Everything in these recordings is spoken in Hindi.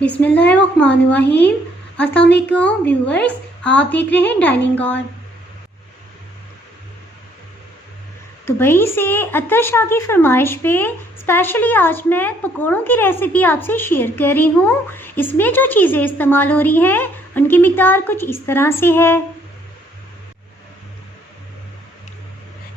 बिस्मिल्लाहिर्रहमानिर्रहीम। अस्सलाम वालेकुम व्यूअर्स, आप देख रहे हैं डाइनिंग हॉल। दुबई से अतर शाह की फरमाइश पे स्पेशली आज मैं पकौड़ों की रेसिपी आपसे शेयर कर रही हूँ। इसमें जो चीज़ें इस्तेमाल हो रही हैं उनकी मिकदार कुछ इस तरह से है।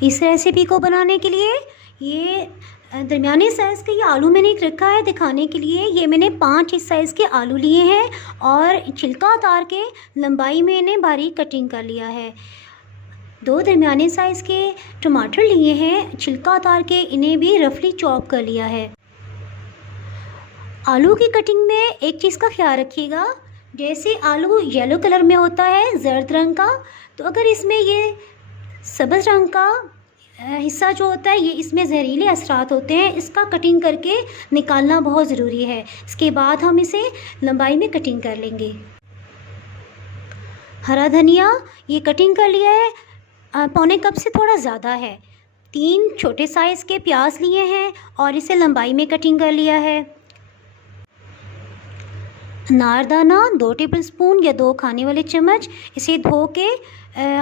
इस रेसिपी को बनाने के लिए ये दरमियाने साइज़ का ये आलू मैंने रखा है दिखाने के लिए। ये मैंने 5 इस साइज़ के आलू लिए हैं और छिलका उतार के लंबाई में इन्हें बारीक कटिंग कर लिया है। 2 दरमियाने साइज़ के टमाटर लिए हैं, छिलका उतार के इन्हें भी रफली चॉप कर लिया है। आलू की कटिंग में एक चीज़ का ख्याल रखिएगा, जैसे आलू येलो कलर में होता है जर्द रंग का, तो अगर इसमें ये सब्ज़ रंग का हिस्सा जो होता है ये इसमें जहरीले असरात होते हैं। इसका कटिंग करके निकालना बहुत ज़रूरी है। इसके बाद हम इसे लंबाई में कटिंग कर लेंगे। हरा धनिया ये कटिंग कर लिया है, पौने कप से थोड़ा ज़्यादा है। 3 छोटे साइज़ के प्याज लिए हैं और इसे लंबाई में कटिंग कर लिया है। अनारदाना 2 टेबलस्पून या 2 खाने वाले चम्मच, इसे धो के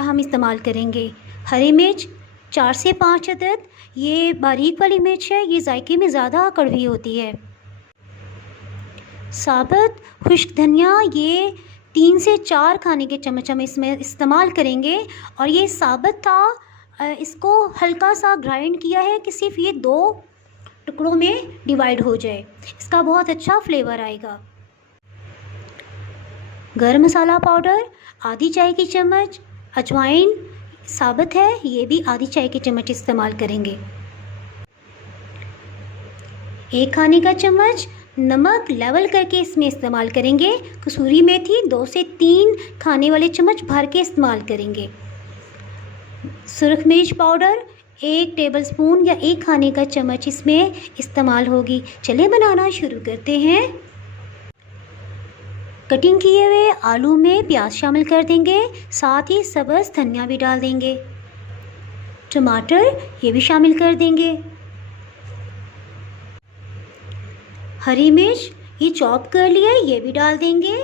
हम इस्तेमाल करेंगे। हरी मिर्च 4 से 5 अदद, ये बारीक वाली मिर्च है, ये जायके में ज़्यादा कड़वी होती है। साबुत खुश्क धनिया ये 3 से 4 खाने के चम्मच हम इसमें इस्तेमाल करेंगे और ये साबुत था, इसको हल्का सा ग्राइंड किया है कि सिर्फ ये 2 टुकड़ों में डिवाइड हो जाए, इसका बहुत अच्छा फ्लेवर आएगा। गरम मसाला पाउडर आधी चाय की चम्मच, अजवाइन साबुत है, ये भी आधी चाय की चम्मच इस्तेमाल करेंगे। 1 खाने का चम्मच नमक लेवल करके इसमें इस्तेमाल करेंगे। कसूरी मेथी 2 से 3 खाने वाले चम्मच भर के इस्तेमाल करेंगे। सुरख मिर्च पाउडर 1 टेबलस्पून या 1 खाने का चम्मच इसमें इस्तेमाल होगी। चलिए बनाना शुरू करते हैं। कटिंग किए हुए आलू में प्याज शामिल कर देंगे, साथ ही सब्ज़ धनिया भी डाल देंगे। टमाटर ये भी शामिल कर देंगे। हरी मिर्च ये चॉप कर लिया है, ये भी डाल देंगे।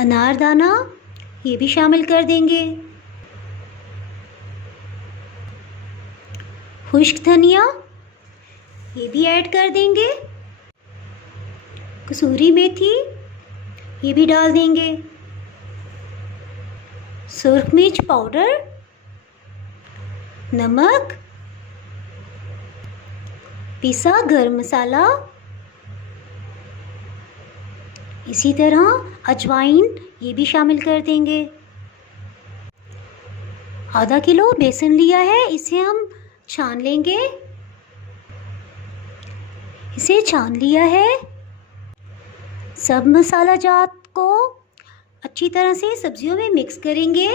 अनारदाना ये भी शामिल कर देंगे। खुश्क धनिया ये भी ऐड कर देंगे। कसूरी मेथी ये भी डाल देंगे। सुरख मिर्च पाउडर, नमक, पिसा गरम मसाला, इसी तरह अजवाइन ये भी शामिल कर देंगे। आधा किलो बेसन लिया है, इसे हम छान लेंगे। इसे छान लिया है। सब मसाला जात को अच्छी तरह से सब्जियों में मिक्स करेंगे।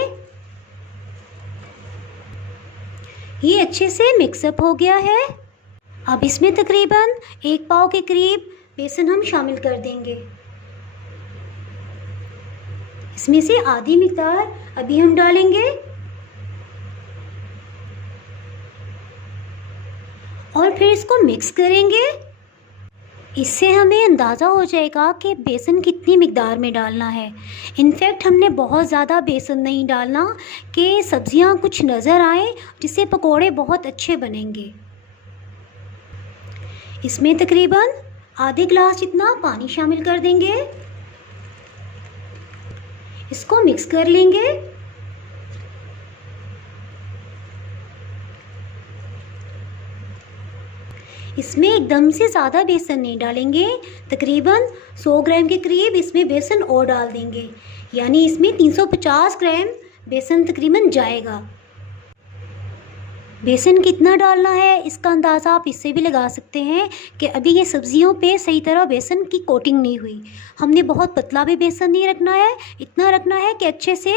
ये अच्छे से मिक्सअप हो गया है। अब इसमें तकरीबन 1 पाव के करीब बेसन हम शामिल कर देंगे। इसमें से आधी मिकदार अभी हम डालेंगे और फिर इसको मिक्स करेंगे। इससे हमें अंदाज़ा हो जाएगा कि बेसन कितनी मिकदार में डालना है। इनफैक्ट हमने बहुत ज़्यादा बेसन नहीं डालना कि सब्जियां कुछ नज़र आए, जिससे पकोड़े बहुत अच्छे बनेंगे। इसमें तकरीबन आधे गिलास जितना पानी शामिल कर देंगे। इसको मिक्स कर लेंगे। इसमें एकदम से ज़्यादा बेसन नहीं डालेंगे, तकरीबन 100 ग्राम के करीब इसमें बेसन और डाल देंगे, यानी इसमें 350 ग्राम बेसन तकरीबन जाएगा। बेसन कितना डालना है इसका अंदाज़ा आप इससे भी लगा सकते हैं कि अभी ये सब्जियों पे सही तरह बेसन की कोटिंग नहीं हुई। हमने बहुत पतला भी बेसन नहीं रखना है, इतना रखना है कि अच्छे से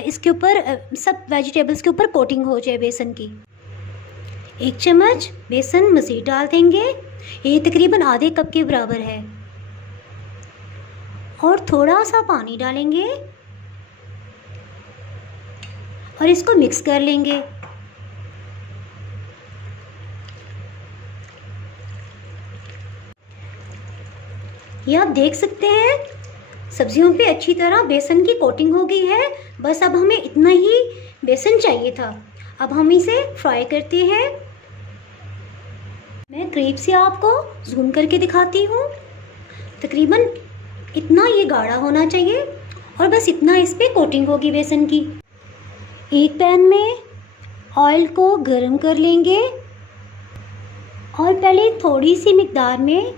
इसके ऊपर सब वेजिटेबल्स के ऊपर कोटिंग हो जाए बेसन की। 1 चम्मच बेसन मज़ीद डाल देंगे, ये तकरीबन आधे कप के बराबर है, और थोड़ा सा पानी डालेंगे और इसको मिक्स कर लेंगे। ये आप देख सकते हैं सब्जियों पे अच्छी तरह बेसन की कोटिंग हो गई है। बस अब हमें इतना ही बेसन चाहिए था। अब हम इसे फ्राई करते हैं। मैं करीब से आपको जूम करके दिखाती हूँ। तकरीबन इतना ये गाढ़ा होना चाहिए और बस इतना इस पे कोटिंग होगी बेसन की। एक पैन में ऑयल को गर्म कर लेंगे और पहले थोड़ी सी मिकदार में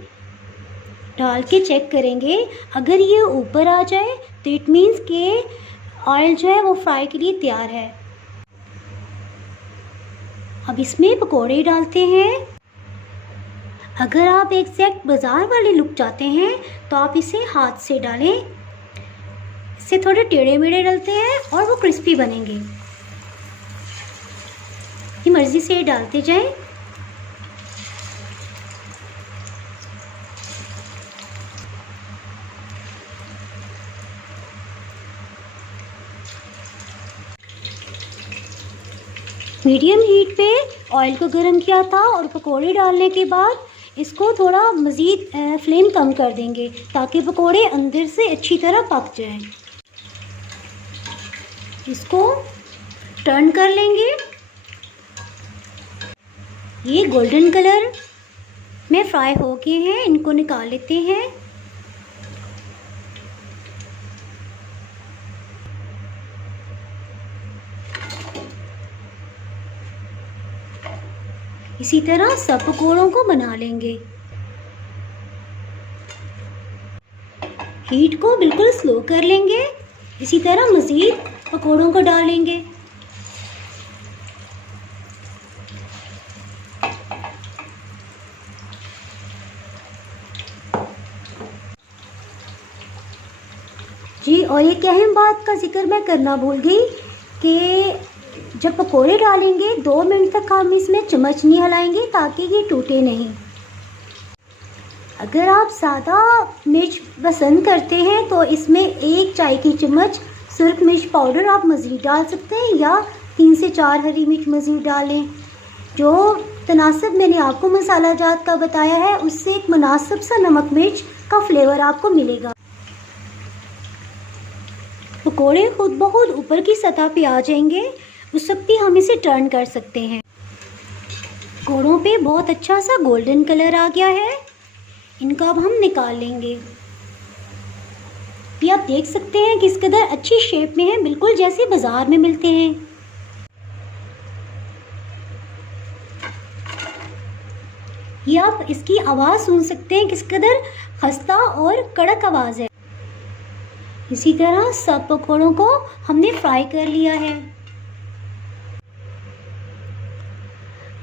डाल के चेक करेंगे। अगर ये ऊपर आ जाए तो इट मीन्स कि ऑयल जो है वो फ्राई के लिए तैयार है। अब इसमें पकोड़े डालते हैं। अगर आप एग्जैक्ट बाज़ार वाली लुक चाहते हैं तो आप इसे हाथ से डालें। इससे थोड़े टेढ़े मेढ़े डलते हैं और वो क्रिस्पी बनेंगे। ये मर्ज़ी से डालते जाएं। मीडियम हीट पे ऑयल को गर्म किया था और पकोड़े डालने के बाद इसको थोड़ा मज़ीद फ्लेम कम कर देंगे ताकि पकोड़े अंदर से अच्छी तरह पक जाएं। इसको टर्न कर लेंगे। ये गोल्डन कलर में फ्राई हो गए हैं, इनको निकाल लेते हैं। इसी तरह सब पकोड़ों को बना लेंगे। हीट को बिल्कुल स्लो कर लेंगे। इसी तरह मज़ीद पकोड़ों को डालेंगे। जी, और एक अहम बात का जिक्र मैं करना भूल गई कि जब पकोड़े डालेंगे 2 मिनट तक हम इसमें चम्मच नहीं हिलाएंगे ताकि ये टूटे नहीं। अगर आप ज़्यादा मिर्च पसंद करते हैं तो इसमें 1 चाय की चम्मच सुरख मिर्च पाउडर आप मज़ीद डाल सकते हैं या 3 से 4 हरी मिर्च मज़ीद डालें। जो तनासब मैंने आपको मसाला जात का बताया है उससे एक मुनासिब सा नमक मिर्च का फ्लेवर आपको मिलेगा। पकोड़े खुद बहुत ऊपर की सतह पे आ जाएंगे, उस वक्त भी हम इसे टर्न कर सकते हैं। पकोड़ों पे बहुत अच्छा सा गोल्डन कलर आ गया है। इनको अब हम निकाल लेंगे। ये आप देख सकते हैं किस कदर अच्छी शेप में है, बिल्कुल जैसे बाज़ार में मिलते हैं। ये आप इसकी आवाज़ सुन सकते हैं किस कदर खस्ता और कड़क आवाज़ है। इसी तरह सब पकोड़ों को हमने फ्राई कर लिया है।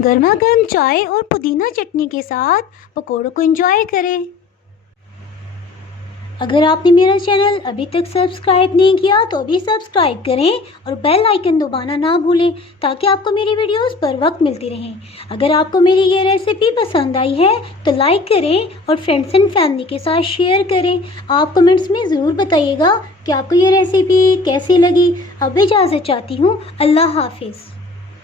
गर्मा गर्म चाय और पुदीना चटनी के साथ पकोड़ों को एंजॉय करें। अगर आपने मेरा चैनल अभी तक सब्सक्राइब नहीं किया तो अभी सब्सक्राइब करें और बेल आइकन दबाना ना भूलें ताकि आपको मेरी वीडियोस पर वक्त मिलती रहें। अगर आपको मेरी ये रेसिपी पसंद आई है तो लाइक करें और फ्रेंड्स एंड फैमिली के साथ शेयर करें। आप कमेंट्स में ज़रूर बताइएगा कि आपको ये रेसिपी कैसी लगी। अब इजाज़त चाहती हूँ। अल्लाह हाफिज़।